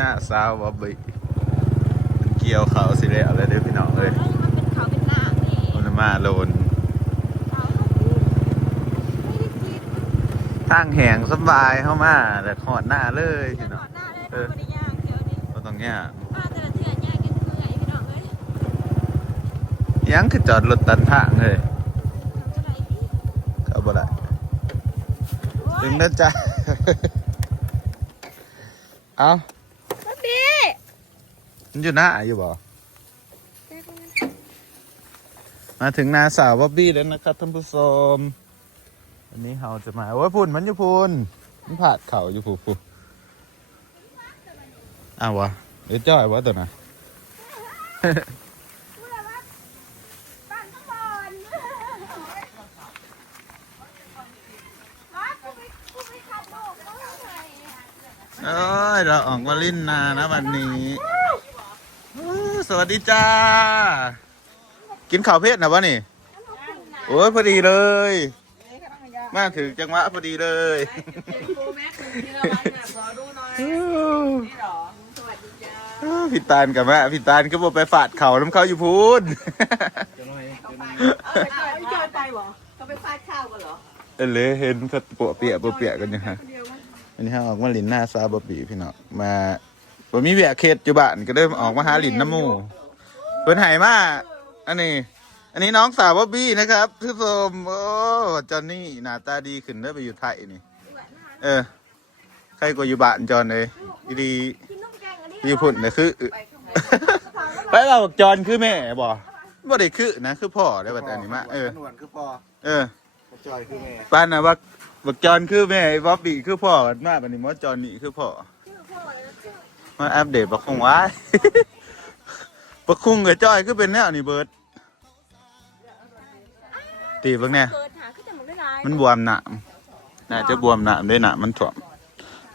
หน้าสาวบอบบี้มันเกี่ยวเขาสิแล้วเลยเด้อพี่น้องเลยมันเป็นเขาเป็นหน้านี่มันมาโลนเขาไม่ได้คิดทางแหงสบายเข้ามาแต่ขอดหน้าเลยจะพี่นน้อองนหน้าเลยทำบริยางเดี๋ยวนี้ก็ต้องเนี้ยมาแต่ละเทื่อนยากกันเมื่อยพี่น้องเอ้ยยังคือจอดรถตันทางเลยทำอะไรดีเข้าบ่ได้โอ้ยถึงนะจ๊ะ เอาบ๊อบบี้ มันอยู่หน้าอยู่บ่มาถึงนาสาวบ๊อบบี้แล้วนะครับท่านผู้ชมวันนี้เราจะมาโอ้ยพุ่นมันอยู่พุ่นมันผาดเข่าอยู่พุ่นพุ่นอ้าววะเดี๋ยวจ้อยวะตัวน่ะพูดอะไรวะปั่นข้างบนมากูไปกูไปขับโลกเขาทำไมเอ้ยเราออกมาลิ้นนานะวันนี้อู้ สวัสดีจ้า กินข้าวเพชรนะวะนี่ โอ้ยพอดีเลย มาถึงจังหวะพอดีเลยพี่ตาลกับแม่พี่ตาลก็บอกไปฝาดเขาน้ำเขาอยู่พูนเอาไปเจอเจอไปเหรอเขาไปฟาดข้าวกันเหรอเออเลยเห็นเขาปวเปียกปวเปียกกันอยู่ฮะอันนี้ฮะออกมาหลินหน้าซาบะปีพี่น้องมา บ่มีเวียเขตอยู่บ้านก็เริ่มออกมาหาหลินน้ำหมูเพิ่นใหายมาอันนี้ อันนี้น้องสาวบ๊อบบี้นะครับพี่สมโอ้จอนนี่หน้าตาดีขึ้นได้ไปอยู่ไทยนี่ เออ ใครก็อยู่บ้านจอนเลยดีกินนมแกงอันนี้ๆอยู่พุ่นเนี่ยคือ ไปเราบอกจอนคือแม่บ่บ่ได้คือนะคือพ่อได้บัดอันนี้มาเออหนวดคือพอเออจอยคือแม่ ป้านนะว่าบักจอนคือแม่ไอ้บ๊อบบี้คือพ่อกันมาบัดนี้หมอจอนนี่คือพ่อ มาอัปเดตบักคงไว้บักคุงกับจอยคือเป็นแนวนี่เบิร์ดตีเบักเนี่ยเกิดหาขึ้นจมูกได้ไรมันบวมหนามน่าจะบวมหนามได้หนามมันถ่วม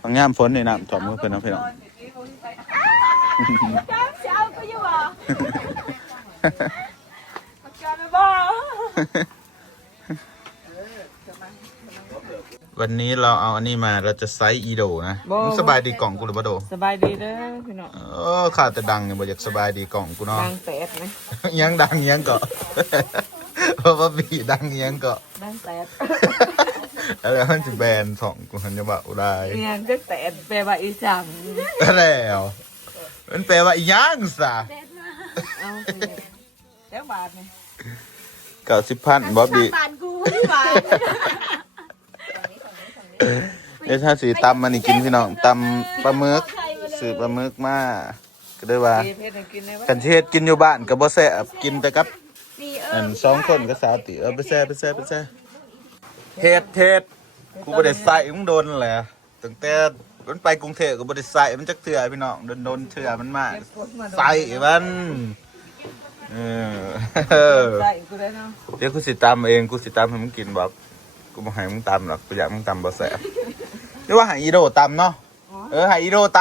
บางงามฝนในหนามถ่วมมือเพื่อนน้องพี่น้องจอมเสียวก็อยู่อะจอมไม่บอก วันนี้เราเอาอันนี้มาเราจะไซส์อีโดนะบ่ มึงสบายดีกล่องกูหรือเปล่าโดสบายดีเด้อพี่น้องเออข้าแต่ดังเนี่ยบ่อยากสบายดีกล่องกูเนาะ ดัง แปดไหมยังดังยังเกาะ เพราะว่าบีดังยังเกาะดังแปดแล้วมันจะแบนสองกูหันจะบอกได้เรียนก็แปดแปลว่าอีสานแล้วมันแปลว่าอีหยังซะเอาสิแก้วบาทไหมเก้าสิบพันบ๊อบบี้ บานกูที่บาน เดี๋ยวถ้าสีตำมันนี่กินพี่น้องตำปลาหมึกสื่อปลาหมึกมาก็ได้ว่ามีเพชรให้กินได้ปะกันเทศกินอยู่บ้านกับบ่แซ่บกินแต่กับนี่เออัอนสองคนก็สาวติเอาไปแซ่ไปแซ่ไปแซ่เทศเทศกูบ่ได้ใส่มึงโดนแหละตั้งแต่มันไปกรุงเทพก็บ่ได้ใส่มันจักเทื่อพี่น้องโดนโดนเทื่อมันมาใส่มันเออใส่กูได้เนาะเดี๋ยวกูสิตำเองกูสิตำให้มึงกินแบบกู บ่ให้มึงตำหรอกกูอยากมึงตำบ่แซ่บหรือว่าให้อีโดตำเนาะเออให้อีโดต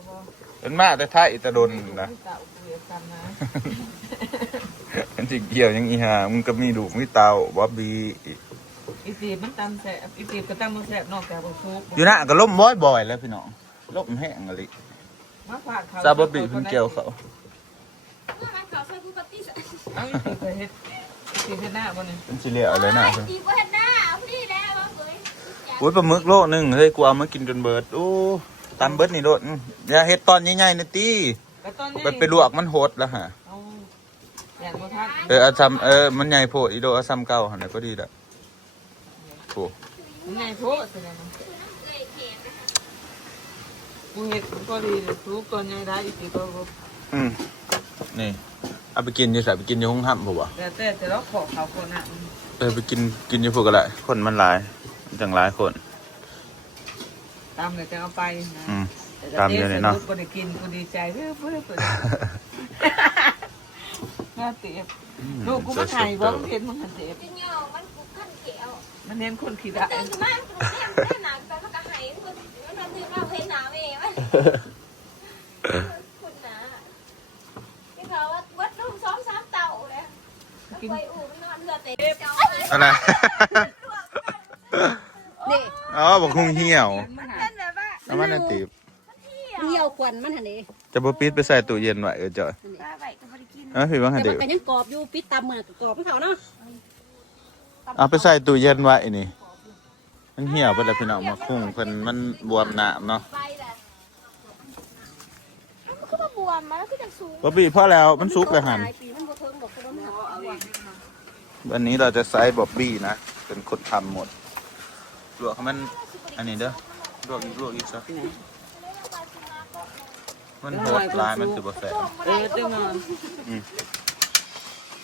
ำเป็นมาแต่ไทยแต่โดนนะเต่ากูอยากทำนะมันสิเกี่ยวยังอีหามึงก็มีดูกมีเตาบ๊อบบี้อีกอีตีบมันตำแสบอีตีบก็ตำมันแสบนอกจากบนซุปอยู่นะก็ล่มบ่อยๆแล้วพี่น้องล่มแห้งอะไรมาฝากเขาซาบ๊อบบี้เพิ่งเกี่ยวเขาเขาใส่กูปฏิเสธเอาอีตีบเคยเฮ็ด อีตีบเฮ็ดหน้าบ่เนี่ยเป็นสิเลียวเลยนะดีกว่าเห็นหน้าพอดีแล้วเว้ยโอ้ยปลาหมึกโลหนึงเฮ้ยกูเอามากินจนเบิดโอ้ตำเบิดนี่โดดอื้ออย่าเฮ็ดตอนใหญ่ๆนะตีแล้วตอนนี้ไปไปลวกมันโหดแล้วฮะเอาอย่างบ่ทันเออเอาซ้ำเออมันใหญ่โพดอีโดเอาซ้ำเก่าหั่นน่ะก็ดีละโอ้ยังไงโทษแสดงว่ากูเห็ดก็ดีเลยทุกคนยังได้อีกทีก็ อืมนี่ เอาไปกินอยู่ใส่ไปกินอยู่ห้องห้ำบ่วะแต่แต่แต่เราขอเขาคนอะเออไปกินกินอยู่พวกกันแหละคนมันหลายมันจังหลายคน ตามเลยจะเอาไปนะอืม ตามเดี๋ยวนี้เนาะกูได้กินกูดีใจเพื่อเพื่อเพื่อน่าเตียบลูกกูมาถ่ายว่ามันเห็นมันเตียบจริงเหรอมันกูขั้นเขียวมันเห็นคนขี้ได้ตื่นมากูเนี่ยหนังไปมันก็หายมันมันถึงมาเห็นหนาเมย์ไหมคุณนะที่เขาว่าวัดลูกสองสามเต่าเลย ไปอู่มันนอนเรือเตะเจ้าอะไร นี่อ๋อบอกคงเหี่ยวเล่นแบบว่าน้ำมันนาตีบที่เหี่ยวเหี่ยวควันมันหั่นนี่จะบ่ปิดไปใส่ตู้เย็นไว้เออจ้อยป้าใบก็ไม่ได้กินเอ้าพี่ว่าให้แต่เด้มันอก็ยังกรอบอยู่ปิดตามมือก็กรอบของเขาเนาะเอาไปใส่ตู้เย็นไว้นี่ มันเหี่ยวไปแล้วพี่น้องมาคุ้งเพิ่นมันบวมน้ำเนาะใบแหละมันก็มาบวมมาแล้วก็จะสูงบ่บีพอแล้วมันสุกแล้วหั่นหลายปีมัน วันนี้เราจะใช้บ๊อบบี้นะ เป็นคนทำหมดลวกให้มัน อันนี้เด้อลวกอีกลวกอีกซะมันโหดลายมันคือบ่แซ่บเออเจ้างานอืม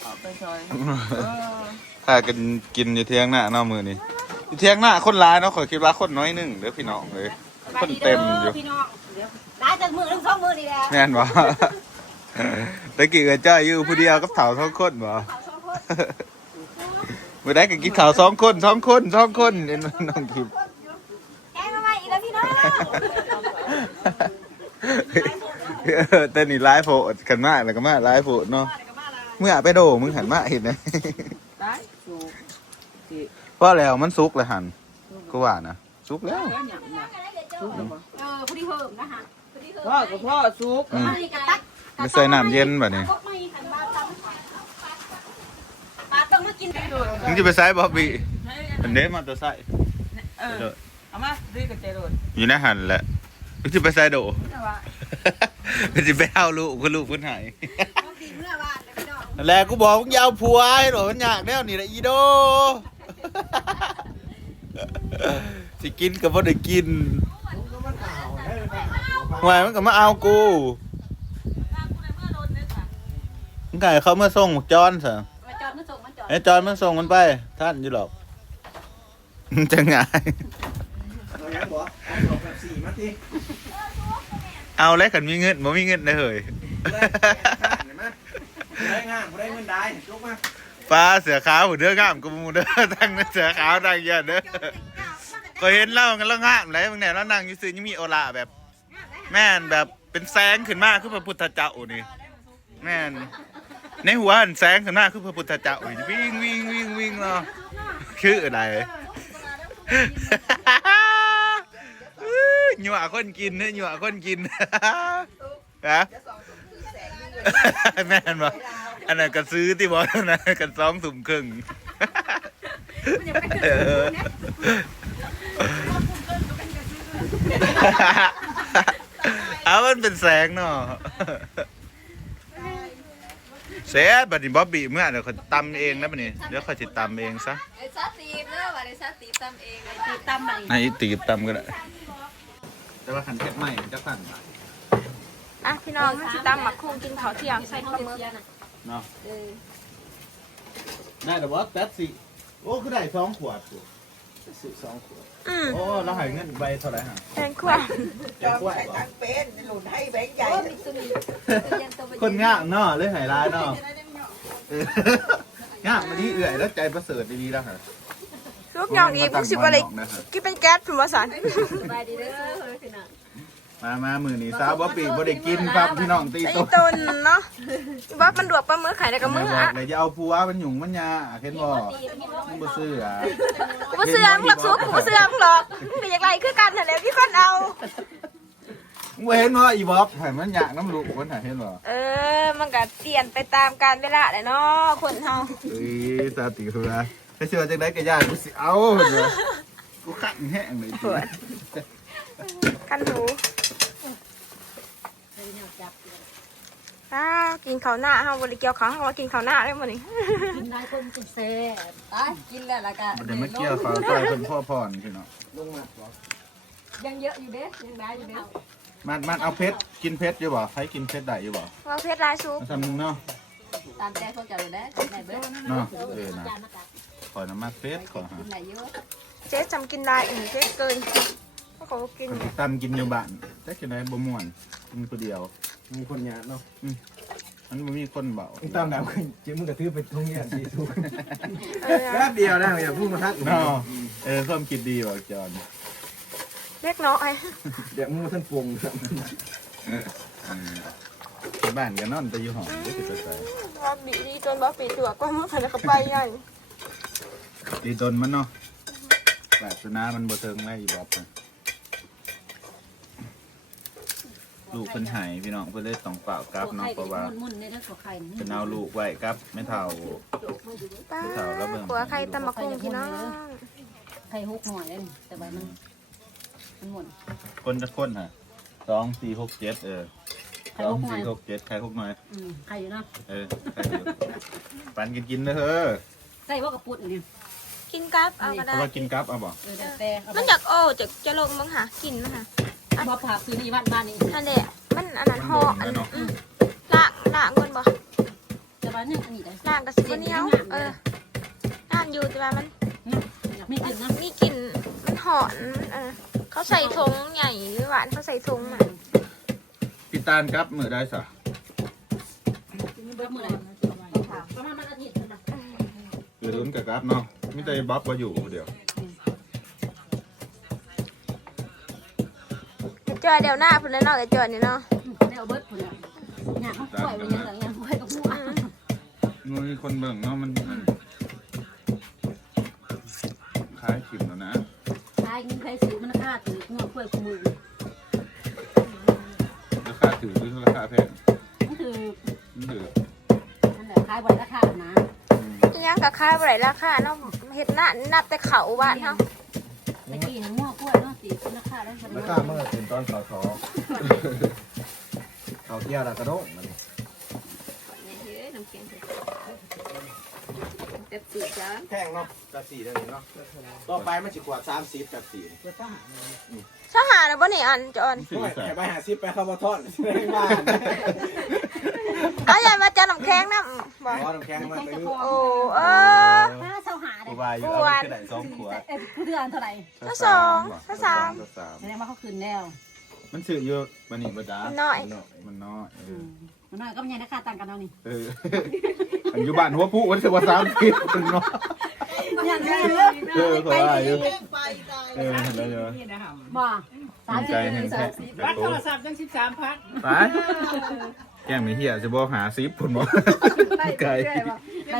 เอาไปซอยเออถ้ากันกินอยู่เที่ยงหน้าเนาะมื้อนี้อยู่เที่ยงหน้าคนหลายเนาะขอยคิดว่าคนน้อยหนึงเด้อพี่น้องเลยคนเต็มอยู่พี่น้องเดี๋ยวได้จากมือทั้งสองมือนี่แหละแม่นบ่ตะกี้ก็จ้อยอยู่ผู้เดียวกับเฒ่าสองคนบ่ มื้อใดก็กินข้าวสองคนสองคนสองคนเห็นน้องทิพย์แกงมาใหม่อีกแล้วพี่น้องเออแต่นี่ร้ายโผดขันมาแล้วก็มาร้ายโผดเนาะเมื่อไปโดมึงหันมาเห็นไหมได้สูบสิเพราะแล้วมันสุกเลยหันก็ว่านะสุกแล้วแล้วหยังน่ะสูบแล้วบ่เออพอดีเพิ่มนะฮะพ่อกับพ่อสูบอืมอันนี้กระตักไม่ใส่น้ำเย็นแบบนี้พกไม่ขันบา ตำปลาต้องมากินได้ด้วยมึงจะไปใส่บ๊อบบี้อันนี้มาตัวใส่เออเอามาดีกับเจโรดอยู่ในหันแหละมึงจะไปใส่โดแต่ว่ามึงจะไปเอาลูกก็ลูกเพิ่นใหายต้องดีเมื่อวานเลยพี่น้องนั่นแหละกูบอกมึงอยาวผัวให้หรอมันอยากแล้วนี่แหละอีโดสิกินก็บ่ได้กินหวายมันก็มาเอากูมึงไก่เขามาส่งจอนซะมาจอดมาส่งมาจอด ไอ้จอนมันส่งมันไป ท่านอยู่หรอกมันจะง่ายเอาอย่างบอกเอาสองแบบสี่มาทีเอาแล้วขันมีเงินบ่มีเงินได้เฮ้ยได้งานได้เงินได้ยกมาปลาเสือขาวหัวเด้องามกูมูเด้อตั้งเสือขาวตั้งเยอะเด้อก็เห็นเล่ากันแล้วงามเลยมึงเนี่ยแล้วนั่งอยู่ซื่อยังมีโอละแบบ แม่นแบบเป็นแสงขึ้นมาคือพระพุทธเจ้านี่แม่น ในหัวหันแสงขึ้นมาคือพระพุทธเจ้านี่วิ่งวิ่งวิ่งวิ่งเนาะคืออะไรหยวคนกินเนี่ยหยวคนกินฮะแม่นบ่อันนั้นก็ซื้อที่บ่อันนั้นกันสองถุ่มครึ่งเออเอามันเป็นแสงเนาะ เสียบัดนี้บ๊อบบี้เมื่อเดี๋ยวเขาตำเองนะบัดนี้เดี๋ยวเขาจะตำเองซะไอ้ซาตีมเด้อว่าไอ้ซาตีตำเองไอ้ตีตำมาอีกให้ตีบตำก็ได้แต่ว่าขันเก็ดใหม่จะขันอะพี่น้องถ้าสิตำหมักคุ้งกินข้าวเที่ยงใส่ปลาหมึกเนาะได้แต่ว่าแป๊บสิโอ้คือได้สองขวดอยู่สิสองขวดอืมโอ้เราใหายเงินใบเท่าไหร่ฮะแพงกว่าจอมใช้ตังเป็นหลุดให้แบงค์ใหญ่ คนงามเนาะเลยหายร้ายเนาะเอองามวันนี้เอื่อยแล้วใจประเสริฐดีๆแล้วฮะลูกยองอีกพวกสิบอะไรกินเป็นแก๊สเป็นวาสันสบายดีเด้อพี่น้องมามามือนี้สาวบ๊อบบี้บ่ได้กินครับพี่น้องตีไอ้โตตุนเนาะว่ามันดวกปลาหมึกขายได้กับมือบอกอะเลยจะเอาผัวมันหยุ่งมันยาเห็นบ่มึงบ่ซื้ออะกูบ่เสืองหลักซุกกูบ่เสืองหรอกเป็นอย่างไรคือกันนั่นแหละพี่คนเอามึง บ่เห็นบ่อีบ๊อบให้มันยากน้ำลูกมันหาเห็นบ่เออ มันก็เปลี่ยนไปตามกาลเวลาแหละเนาะคนเฮาเอ้ยสาติคือว่าถ้าเชื่อจังได๋ก็ย่านกูสิเอาเพิ่นว่ากูขังแห้งเลยจริงกันหูอ้าวกินข้าวหน้าเฮาบ่ได้เกี่ยวข้าวเฮาว่ากินข้าวหน้าได้มื้อนี้กินได้คนกินแซ่บตายกินแล้วล่ะก็บ่ได้มาเกี่ยวเขาใส่เพิ่นพ่อพรพี่น้องลงมาบอกยังเยอะอยู่เด้ยังได้อยู่เด้ มันมันเอาเพชรกินเพชรอยู่บ่ใครกินเพชรได้อยู่บ่ว่าเพชรลายซุปเอาทำนึงเนาะตามใจคนเจ้าเลยเด้ได้เบิดเนาะเออนะขอน้ำมันเพชรขอหากินได้เยอะเจ๊จำกินลายอีกเจ๊เกินเพราะเขากินตำกินอยู่บ้านแต่กินได้บ่ม่วนกินคนเดียวมีคนหยาดเนาะมันบ่มีคนเบาตามแบบจิ้มมึงกระทืบไปทุ่งเงี้ยสี่ทุกเออแป๊บเดียวนะอย่าพูดมาทักเนาะเออความคิดดีบ่จอน เล็กน้อยเดี๋ยวมึงมาท่านปรุงครับที่บ้านก็นอนแต่อยู่ห้องบ่สิไปใส่ว่าบีดีจนว่าปีตัวก็เมื่อไหร่เขาไปไงดีตนมันเนาะแบบสนามันบ่เทิงไว้อีบอกเพิ่นลูกเพิ่นใหายพี่น้องเพิ่นเลยต้องเปล่ากลับเนาะเพราะว่ามุ่นๆในนั้นของไข่นี่เพิ่นเอาลูกไว้กับไม่เท่าป้าผู้สาวแล้วเบิ่งหัวใครตำมะคุงพี่น้องไข่ฮุกหน่อยเลยแต่ว่ามัน มันหมุนคนจะคนฮะสองสี่หกเจ็ดเออไข่สองฮุกหน่อยสี่หกเจ็ดใครหกหน่อยอืมไข่อยู่เนาะเออใครอยู่ปันกินกินนะเฮ้อใส่ว่ากระปุกนี่กินกับเอาก็เพได้ราะว่ากินกับเอาบ่เออแต่แต่เอามันอยากโอ้จะจะลงมั้งหากินมั้งหาบ่ผักซื้อนี่บ้านบ้านนี่นั่นแหละมันอันนั้นห่ออันอืมล่างล่างมันบ่แต่ว่าเนี่ยอันนี้ได้ล่างกับสิบเหนียวเออล่างอยู่แต่ว่ามันอยากไม่กินนะนี่กลิ่นมันหอนเออ เขาใส่ถุงใหญ่หรือหวานเขาใส่ถุงอะพี่ตาลกับมือได้สะเบิดมื้อไหนประมาณมันอาทิตย์นึงนะคือรุ้นกับกับเนาะไม่ได้บัฟมาอยู่เดี๋ยวจะจอยเดี๋ยวหน้าพุ่นแล้วเนาะจะจอยนี่เนาะแล้วเบิดพุ่นน่ะอยากปล่อยไว้ยังไงยังปล่อยกับหมูอะมีคนเบิ่งเนาะมันมันคล้ายขิมแล้วนะ ใช่กินไข่ซื้อมันค่าถืองัวกล้วยคู่มือราคาถือหรือราคาแพงมันคือมันถือนั่นแหละขายบ่ได้ราคานะอืมอิหยังกับค่ายบ่ได้ราคาเนาะเฮ็ดหน้านับแต่เขาบ้านเฮาตะกี้หัวกล้วยเนาะตีราคาได้ราคาเมื่อเป็นตอนเขาท้อเขาเที่ยวแล้วกระโดดมัน เต็มสีจ้าแพงเนาะจับสี่ได้เลยเนาะต่อไปมันจะกว่าสามสิบจับสี่สหาแล้วบ่นี่อันจอนถือแค่ใส่ไปหาซิปไปเข้ามาทอดในบ้านเอาใหญ่มาจ้าน้ำแข็งน้ำบ่ร้อนน้ำแข็งมาไปดูโอ้เออถ้าเช่าหากูได้วายอยู่เอาไปแค่ไหนสองขวดเอ้ยผู้เดือนเท่าไหร่ก็สองก็สาม ก็สามแสดงว่าเขาคืนแล้วมันสื่อเยอะมันนี่บดามันน้อย มันน้อยเออมั นน้อยก็มันยังราคาต่างกันเอานี่เอออันอยู่บ้านหัวผู้วันเสาร์สามสิบมันน้อยอย่างนี้เออก็ว่าอยู่เออเห็นแล้วเยอะนี่นะฮะบ่สามสิบใจสี่แห่งสอแท้งสิบบัตรโทรศัพท์จังสิบสามพันไปแกงมีเหี้ยจะบอกหาซิปผลบ่ไก่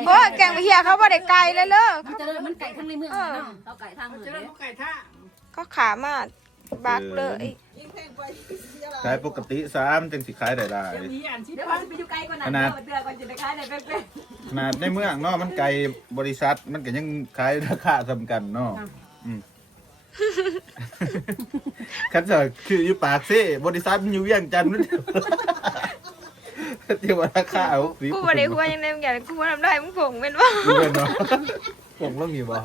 โอ้แกงไปเฮียเขาบ่ได้ไกลเลยเด้อมันจะเริ่มมันไก่ทั้งในเมืองเนาะเขาไก่ทางเมืองจะเลได้ยไก่ท่าก็ขามาบักเลย ขายปกติสามจังสิขายได้ได้เดี๋ยวนี้อ่านสิเดี๋ยวพาไปดูไก่ก่อนนะขนาดเดือนก่อนจะได้ขายได้เป๊ะขนาดในเมืองเนาะมันไกลบริษัทมันก็ยังขายราคาสำกันเนาะอืมคันจะคืออยู่ปากเซ่บริษัทมันอยู่เวียงจันทน์นั่นเที่ยวาราคาเอาสิกูบ่ได้หัวยังไงมึงอยากกูว่าทำได้มึงผงเป็นว่าดูกันเนาะผมต้องมีบ่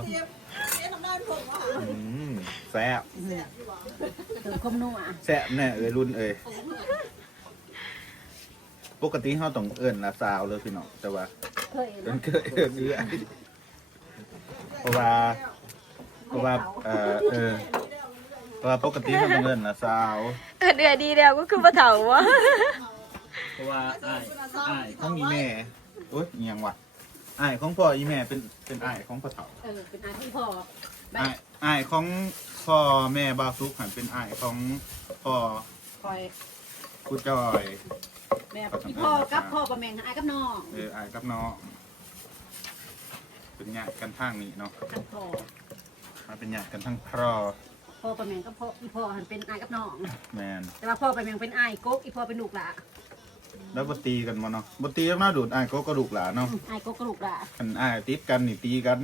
อืม แซ่บๆถึงคมนัวแซ่บแน่เอ้ยรุ่นเอ้ยปกติเฮาต้องเอิ้นลาสาวเลยพี่น้องแต่ว่าเคยเป็นเคยเอิ้นเอื้อยเพราะว่าเพราะว่าเอ่อเออเพราะว่าปกติเฮาต้องเอิ้นลาสาว เออเดือดดีแล้วก็คือบ่เฒ่าวะเพราะว่าอ้ายอ้ายของอีแม่โอ๊ยอีหยังวะอ้ายของพ่ออีแม่เป็นเป็นอ้ายของพ่อเฒ่าเออเป็นอาที่พ่ออ้ายอ้ายของ พ่อแม่บาวซุกหันเป็นอ้ายของพ่อคอยกูจอย แม่พี่พ่อกับพ่อกับแม่อายกับน้องเอออ้ายกับน้องเป็นญาติกันทางนี้เนาะกับพ่อมาเป็นญาติกันทั้งพ่อพ่อกับแม่กับพ่ออีพ่อหันเป็นอายกับน้องแมนแต่ว่าพ่อกับแม่เป็นอายกกอีพ่อเป็นลูกหลา แล้วบตีกันมาเนาะบตีกันมาดูดอ้ายก็กระดูกหลานเนาะอายกกกับลูกหลาคันอ้ายติดกันนี่ตีกัน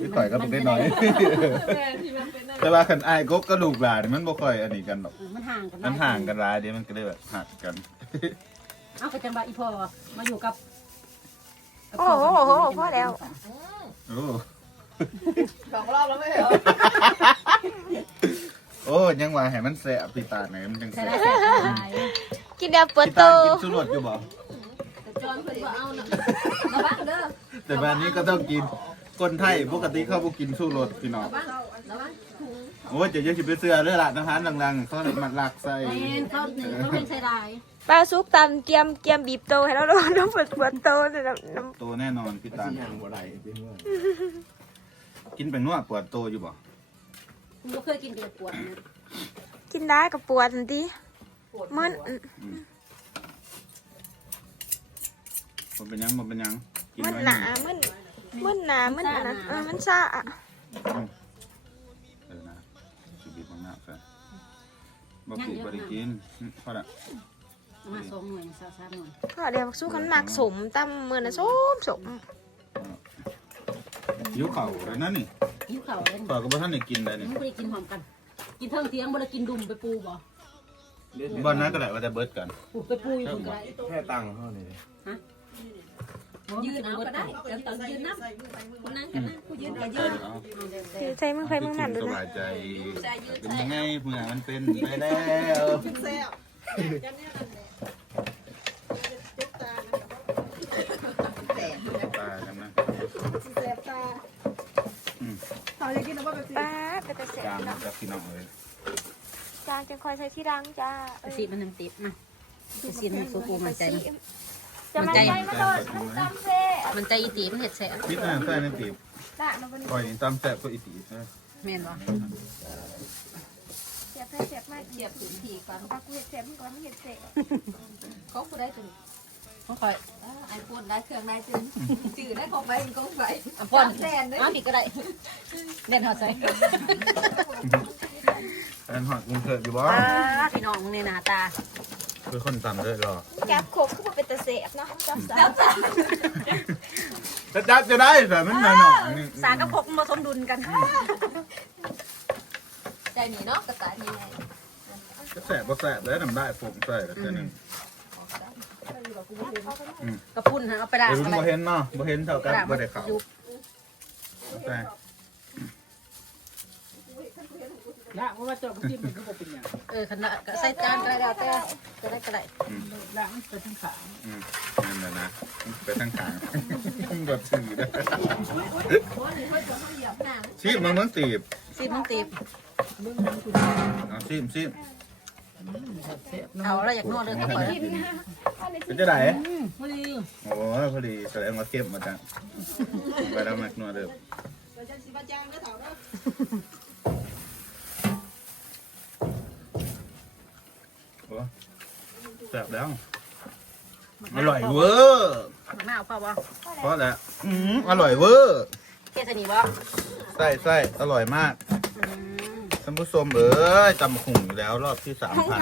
นิดหน่อยก็เป็นน้อย แม่ที่มันเป็นนั่นแต่ว่าคันอ้ายก็กระดูกหลานนี่มันบ่ค่อยอันนี้กันหรอกมันห่างกันมันห่างกันหลายเดี๋ยวมันก็เลยแบบหักกัน เอากระจังบาอีพ่อมาอยู่กับโอ้โหโอ้โหพอแล้ว โอ้สองรอบแล้วไม่เหรอ โอ้ยังว่าให้มันแสบพี่ตาหน่อยมันจังใช่แสแล้วบแซ่บหลายกินเดียวเปิดพี่โตตากินสุรสอยู่บ่จอนเพิ่นบ่เอานะระวังเด้อแต่วันนี้ก็ต้องกินคนไทยปกติเขาบ่กินสุรสพี่น้องระวังระวังโอ้ยจะเยอะสิไปเสื้อเด้อล่ะอาหารดังๆเขามันลักใส่ แม่นเขาหนึ่งเขาเป็นใส่ลายปลาซุปตำเกียมเกียมบีบโตให้เราแล้วน้ำเปิดเปิดโตเลยน้ำน้ตัวแน่นอนพี่มันตาสิยังบ่ได้เป็นเมื่อกินเป็นนวดปวดโตอยู่บ่ คุณก็เคยกินเดือดปวดนะำกินได้กับปวดทันทีมันมันเป็นหยังมันเป็นหยังกินมันไว้หนามันมันหนามันอันนั้นเออมันซ่าอะเออนะสิบีบข้างหน้าซะบ่ปีบ่ได้กินอืมพอละมาสองหน่วยสามสามหน่วยก็เดี๋ยวสู้กันหมักสมตั้มมือนะสมสม หิวเข่าวเลยนั่นนี่ ยิ้วเข่าเลยข่อยก็บ่ทันได้กินเลยมึนี่งไม่ได้กินหอมกัน กินเทิงเทียงบ่ได้กินดุมไปปูบ่บ่นั้นก็ได้ว่าจะเบิดกันปูไปปูอยู่คนก็ได้แค่ตังค์เท่านี้ยืนเอาก็ได้เดี๋ยวตอนยืนนับคนนั้นกันนะผู้ยืนก็ยืนเอาคือใจมึงใครมึงมันดูสนะบายใจเป็นยังไงเมื่อมันเป็นไปแล้วตายกันนะ ป้าไปแต่เสียจางจากพี่น้องเลยจางจะคอยใช้ที่รังจ้าสีมันน้ำติดมาจะสีมันสูกูมันใจมันจะมันใจมาโดนมันตั้มเซ่มันใจอีตีมันเห็ดแสบพิษน่ะใส่ในตีบด่ามันเป็นปล่อยตามแซ่บก็อีตีเออแม่นบ่เสียบให้เสียบไม่เสียบถึงทีก่อนปากกูเห็ดเสียบมึงก่อนมึงเห็ดเซ่เขาผู้ได้ตัว เขาคอยไอโฟนได้เครื่องได้จึงจืดได้ของไปมันก็ไปอะป้อนอ้าวผิดก็ได้เด่นหอดใส่แอนหอดกรุงเทพอยู่บ่พี่น้องในหน้าตาคือคนตำเลยรอจับโคกคือมันเป็นตะเสียบเนาะจับสาจะจับจะได้แต่มันหน่อยหน่อยนี่สารกับพกมาสมดุลกันใจหนีเนาะกระต่ายนี่ไงก็แซ่บก็แซ่บแล้วทำได้ผมใส่แล้วแค่นึง กระพุ่นฮะเอาไปด่างเดี๋ยวอะไรบ่เห็นเนาะบ่เห็นเท่ากันบ่ได้เข้าใช่ละเพราะว่าเจ้าบ่กินมันก็บ่เป็นหยังเออขนาดใส่จานก็ได้แล้วแต่จะได้ก็ได้ละมันเป็นทั้งขาอืมนั่นแหละนะไปทางกลางบ่ถือได้ชิมมันมันตีบซีมันตีบ เอาชิมชิม เอาแล้วอยากนวดเลยก็เปิดเป็นจะไหนพอดีโอ้พอดีแสดงว่าเข้มมาจังไปแล้วมักนัวเด้อโอ้แซ่บแล้วอร่อยเวอร์มะนาวเปล่าวะเพราะแหละอืมอร่อยเวอร์เทศนีบ่ไส้ไส้อร่อยมากอืม ท่านผู้ชมเอ้ยตำหุ่งอยู่แล้วรอบที่สามพัน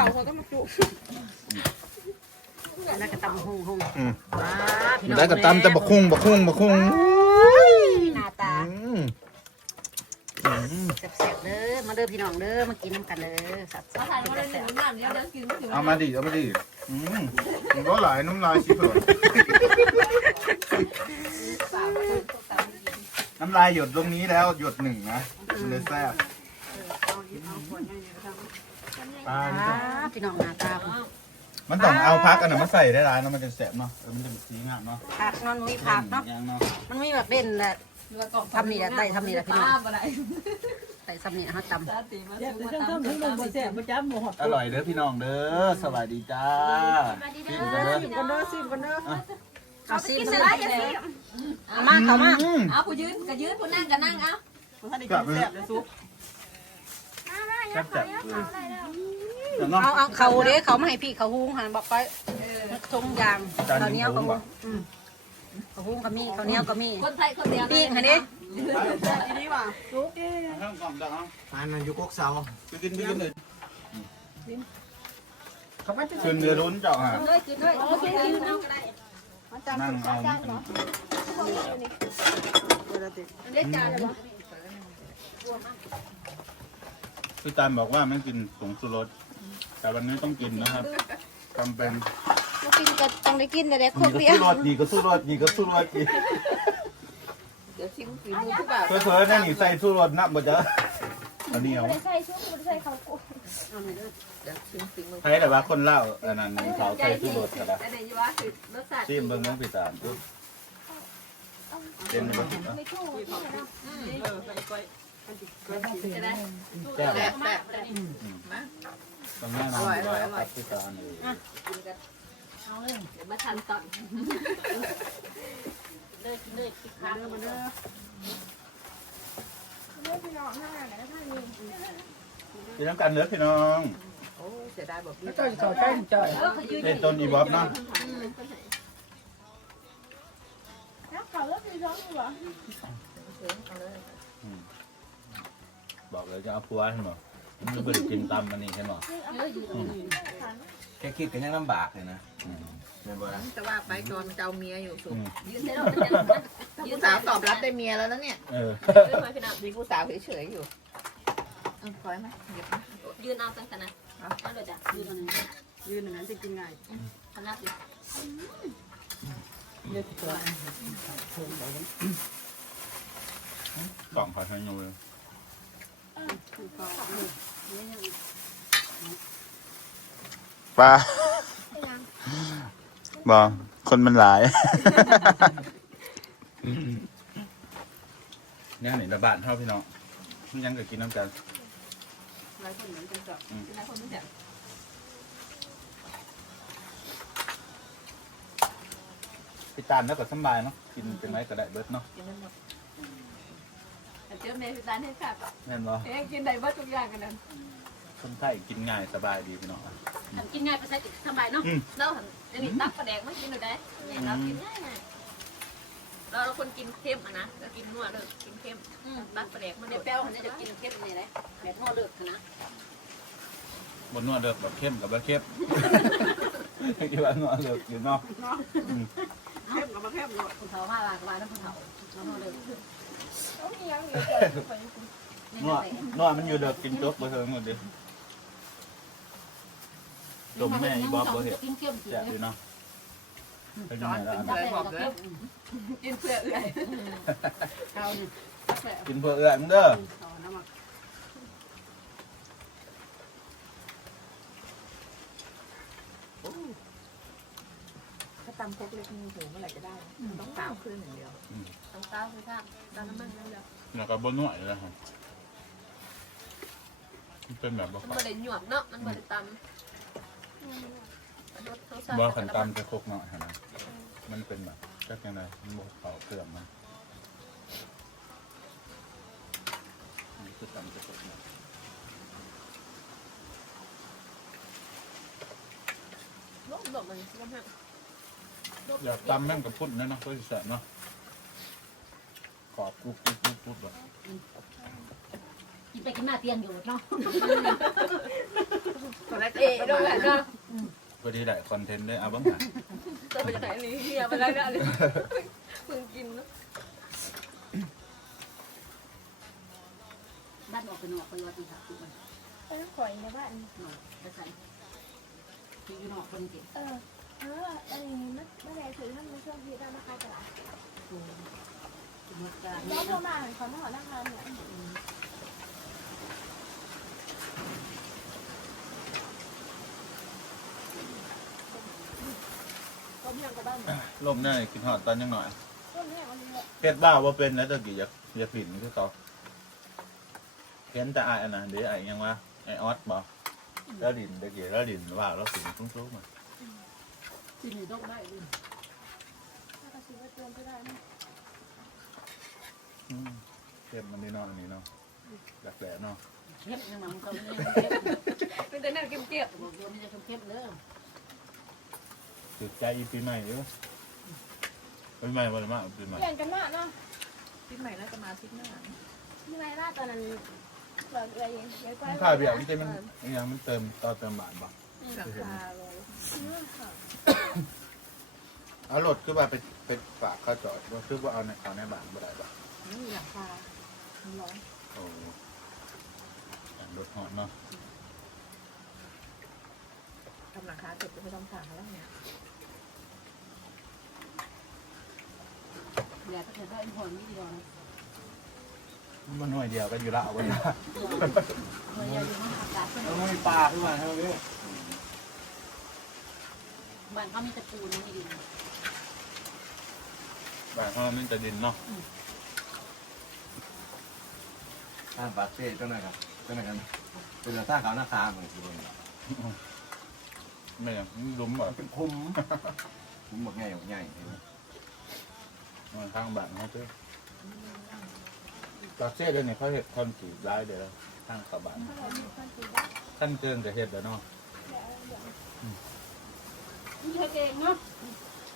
แล้วก็ตำหงหงอืม ว้าพี่น้องได้กับตำแต่บักคุ้งบักคุ้งบักคุ้งหน้าตาอืมอืมแซ่บๆเด้อมาเด้อพี่น้องเด้อมากินน้ำกันเด้อสัตว์เขาถ่ายมาเลยหนึ่งน้ำเดี๋ยวเดี๋ยวกินไม่ถึงเอามาดิเอามาดิอืมมันก็หลายน้ำลายชิบเลยน้ำลายหยดตรงนี้แล้วหยดหนึ่งนะมันเลยแซ่บ ปลาว้าพี่น้องหน้าตามันต้องเอาพักอันนั้นมาใส่ได้ร้ายนะมันจะแซ่บเนาะเออมันจะสีงามเนาะผักนอนมีผักเนาะยังเนาะมันมีแบบเป็นแหละทำนี่แหละได้ทำนี่แหละพี่น้องอะไรได้ทำนี่ฮะตำตาตีมาแซ่บสูงแต่มาจังตามๆถึงมันบ่แซ่บบ่จ้ำบ่ฮอดอร่อยเด้อพี่น้องเด้อสวัสดีจ้ากินกันเด้อกันเด้อซิมกันเด้อเอาซีกินมันเสร็จเลแล้วยจะซิมเอามาเข้ามาอืมเอาผู้ยืนก็ยืนผู้นั่งก็นั่งเอาบ่ทันได้กินแซ่บเลยซุป แซ่บแซ่บเลยแต่เนาะเอาเอาเขาเด้เขามาให้พี่เขาหุงหันบอกไปทงยางเขาวเหนี้ยวเขาหุงอืมเขาหุงก็มีเขาวเหนี้ยวก็มีคนไทยคนเดียวปีกหันเด้ทีนี้ว่าซุปข้างกล่องจ้ะเอาอันนั้นอยู่กกเสาไปกินไปกินเลยเขาไปจะคืนเรือลุ้นเจ้าฮะเลยกินเลยโอเคยืนเอานั่งเอาเด็ดจานเลย พี่ตันบอกว่าไม่กินผงชูรสแต่วันนี้ต้องกินนะครับจำเป็นมากินก็ต้องได้กินแต่เด็กคนี่นก็เดียวสู้รสนี่ก็สู้รสนี่ก็สู้รสอีกเดี๋ยวชิมฝีมือทุกแบบเผลอๆนั่นนี่ใส่สู้รสนับบ่จ้ะอันนี้เอาไม่ใช่ชุดไม่ใช่เขากูใช่แต่ว่าคนเล่าอันนั้นเขาใส่สู้รสกันละแต่เดี๋ยวว่าคือรสชาติซีมเบิ่งน้องพี่ตาลปุ๊บเป็นบ่ถูกเนาะ ไม่ถูกเออไปก้อยจะได้ แซ่บแบบแบบต้องแนะนำว่าพี่ตาลเลยเดี๋ยวมาทันตอนเลยกินเลยกินข้าวมาเด้อพี่น้องกันเนื้อพี่น้องเจ้าจะใกล้จ่อยเล่นต้นอีบอบเนาะ บอกเลยจะเอาผัวใช่ไหมมันบ่ได้กินตำมันนี่ใช่บ่เยอะอยู่ตรงนี้แค่คิดกันยังลำบากเลยนะแม่นบ่ล่ะแต่ว่าไปก่อนเจ้าเมียอยู่สุดยืนได้แล้วจะยืผู้นสาวตอบรับได้เมียแล้วนะเนี่ยเออยืนมาขนาดมีผู้สาวเฉยๆอยู่เออคอยไหมเดี๋ยวยืนเอาตั้งขนาดเอาเลยจ้ะยืนตรงนั้นยืนอย่างนั้นจะกินง่ายขนาดอยู่เลือกตัวกล่องขอให้อยู่เลย ปลาบ่คนมันหลาย เนี่ยนี่ระบาดเท่าพี่น้องยังก็กินน้ำกันหลายคนเหมือนกันกับหลายคนไม่แซ่บพี่ตาลแล้วก็สำบายเนาะกินเป็นไรก็ได้เบิดเนาะกินได้หมด เจอเมย์ร้านให้ค่ะแม่นบ่เอ๊ะกินได้เบิดทุกอย่างกันนั้นคนไทยกินง่ายสบายดีพี่น้อง ทำกินง่ายไปใส่สบายเนาะเราหันจะมีตักประแดกไม่กินหนูได้เนี่ยเรากินง่ายไงเราเราคนกินเค็มอะนะเรากินนัวเลยกินเค็มตักประแดกมันเดี๋เดี๋ยยววแป้แป้ววเขาเขาจะจะกิกินนเค็มนี่แหละแบบห่อเลือกนะบนนวดเลิกแบบเข้มกับแบบเข้มคิดว่านวดเลิกอยู่เนาะเข้มกับมาเข้มเลยคนเฒ่ามาลากมาแล้วคนเฒ่าแล้วห่อเลือก นวดนวดมันอยู่เลิกกินจบบ่เทิงหมดดิดมแม่อีบอกบ่เห็นกินเค็มสิแซ่บอยู่เนาะเป็นยังไงล่ะจับได้กับเค็มกินเพื่อเอื่อยเอานี่กินเพื่อเอื้อนเด้อ เอาน้ำมันถ้าตำพกเล็กนี่หูเมื่อไหร่จะได้ ต้องสาวขึ้นอย่างเดียวต้องเต้าคือท่าตามน้ำมันนั่นแหละแล้วก็บนนวดเลยนะครับมันเป็นแบบบ่มันค่อยบ่ได้หยวกเนาะมันบ่ได้ตำบ่ขันตำจะคกเนาะหั่นนะมันเป็นแบบจักยังไงมันบ่เข้าเครื่องมันนี่คือตำจะคกเนาะลบลบมันลบฮะ อยากตำแม่งกับพุ่นนะเนาะก็สิแซ่บเนาะกรอบกรุบกรุบกรุบกรุบแบบกินไปกินมาเตียงอยู่เนาะตอนแรกเอ๋ด้วยเนาะพอดีได้คอนเทนต์ได้เอาบ้างหะตัวไปจากไหนนี่เฮียไปแล้วเนี่ยเพิ่งกินเนาะบ้านออกไปนอกไปวัดนี่ค่ะทุกคนไปข่อยในบ้านนอกไปใส่ที่อยู่นอกคนเก่งเออ เอออันนี้มันไม่ได้ถือท่านในช่วงที่ได้มาขายตลาดหมดกลางแล้วพอมาเขามาขอนั่งทานเนี่ยต้มยำกับบ้านลมได้กินหอดตอนยังหน่อยต้มยวันนี้เฮ็ดบ้าว่าเป็นแล้วตะกี้อยากอยากลิ่นคือเขาเห็นแต่ไอ้อันนะเดี๋ยวไอ้ยังว่าไอออสบอกแล้วดินตะกี้แล้วดินว่าเราสิงฟุ้งๆมา ที่นี่ต้องได้ดิถ้าก็ซื้อไปเติมก็ได้นะอืมเก็บมันนี่เนาะอันนี้เนาะแปลกๆเนาะเข้มยังมันเขาเนี่ยเป็นแต่นั่งเก็บบอกโยนนี่จะเข้มเด้อติดใจอีปีใหม่อยู่ปีใหม่วันมากปีใหม่เปลี่ยนกันมากเนาะทิศใหม่น่าจะมาทิศหน้าที่ไรล่าตอนนั้นแบบอะไรอย่างเงี้ยข้าวเบียร์มันจะมันยังมันเติมต่อเติมบาทบ่หลังคาเลย เอารถคือว่าไปไปฝากเข้าจอดว่าคือว่าเอาในเอาในบ้านบ่ได้บ่นี่หลังคาร้อนโอ้รถหอดเนาะทำหลังคาเสร็จจะไปทำฝาแล้วเนี่ยเดี๋ยวถ้าเกิดว่าอินพอร์ตนี่เดียวนะมันหน่วยเดียวกันอยู่ละเอาไว้นะเมื่ออยู่มันอากาศเป็นแล้วมันมีปลาขึ้นมาใช่ไหมพี่ บ้านเขามีตะปูนี่ดีบ้านเขามันจะดินเนาะอ่าปากเซ่จังไหนครับจังไหนกันเป็นเรื่องสร้างเขาหน้าคาเหมือนที่บนไม่อย่างลุมแบบเป็นคุ้มคุ้มหมดง่ายหมดง่ายมันข้างบ้านเขาเจ้ปากเซ่เดี๋ยวนี้เขาเห็ดคอนกรีตร้ายเดี๋ยวข้างเขาบ้านขั้นเกินกับเห็ดแล้วเนาะนี่ เธอเองเนาะ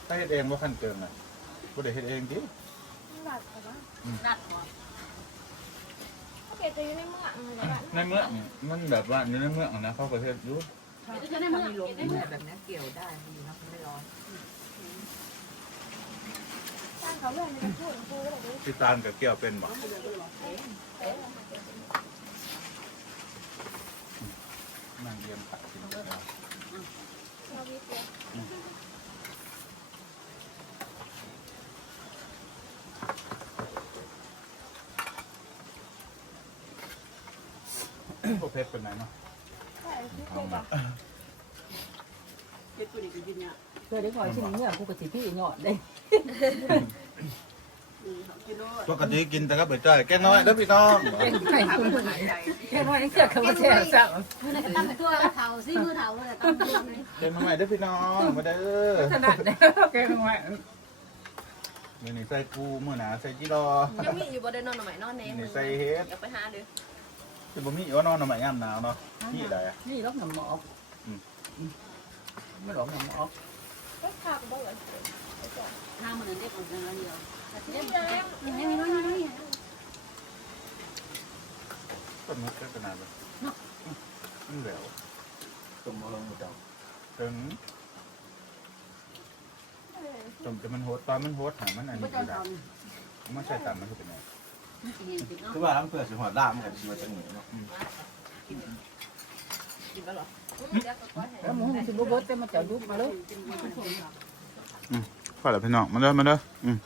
ถ้าเห็ดเองว่าขั้นเกินอะบ่ได้เห็ดเองดิหลัดแต่ว่านัดก่อนเกจะอยู่ในเมืองอะไรแบบในเมืองมันแบบว่าในเมืองนะเข้าประเทศอยู่ถ้ามีลมเมื่อแบบนี้เกี่ยวได้ดีเนาะไม่ร้อนสร้างเขาเรื่องในพูดพูดอะไรที่ตานกับเกี่ยวเป็นบ่นั่งเรียนตัดกินแล้ว เราวิเศษพวกเพชรเป็นไหนเนาะใช่ที่พูดแบบเพื่อได้คอยชิ้นเมื่อผู้กติพี่หยอดเลย ปกติกินแต่ก็เปิดใจแก่น้อยแล้วพี่น้องไข่คุณคนไหนแค่น้อยเสียคำว่าแช่สั่งมือนั่นก็ตั้งตัวเท้าซี่มือเท้าเลยตั้งตัวเลยเก่งมาใหม่เด้อพี่น้องมาเด้อขนาดแล้วแกทำไมมือนี่ใส่ปูมือหนาใส่จีรอยังมีอยู่บนเดินนอนหน่อยนอนเนมือมนี่ใส่เฮ็ดอยากไปหาดูคือบ่มีว่านอนหน่อไม้ย่ำหนาวเนาะนี่อะไรอะนี่ล็อกหนำหมอกไม่หลอกหนำหมอกก็ขาดบ่เลยห้ามือนั่นเด็กของเราเดียว ต้นมะเขือขนาดเลยนี่แหววตุ่มมาลงมือจับถึงจมจะมันโหดตอนมันโหดหามันอันนี้ต้อคืงอได้ทำมันใช่ตามมันคือเป็นไงคือว่าทั้งเพื่อสิหัวด้ามกับชีวิตจังหนึ่งเนาะกินแล้วหรอแล้วมึงสิบุบเบิ้ลแต่มาเจ้ายุบมาเลยพอแล้วพี่น้องมาเด้อมาเด้ออืม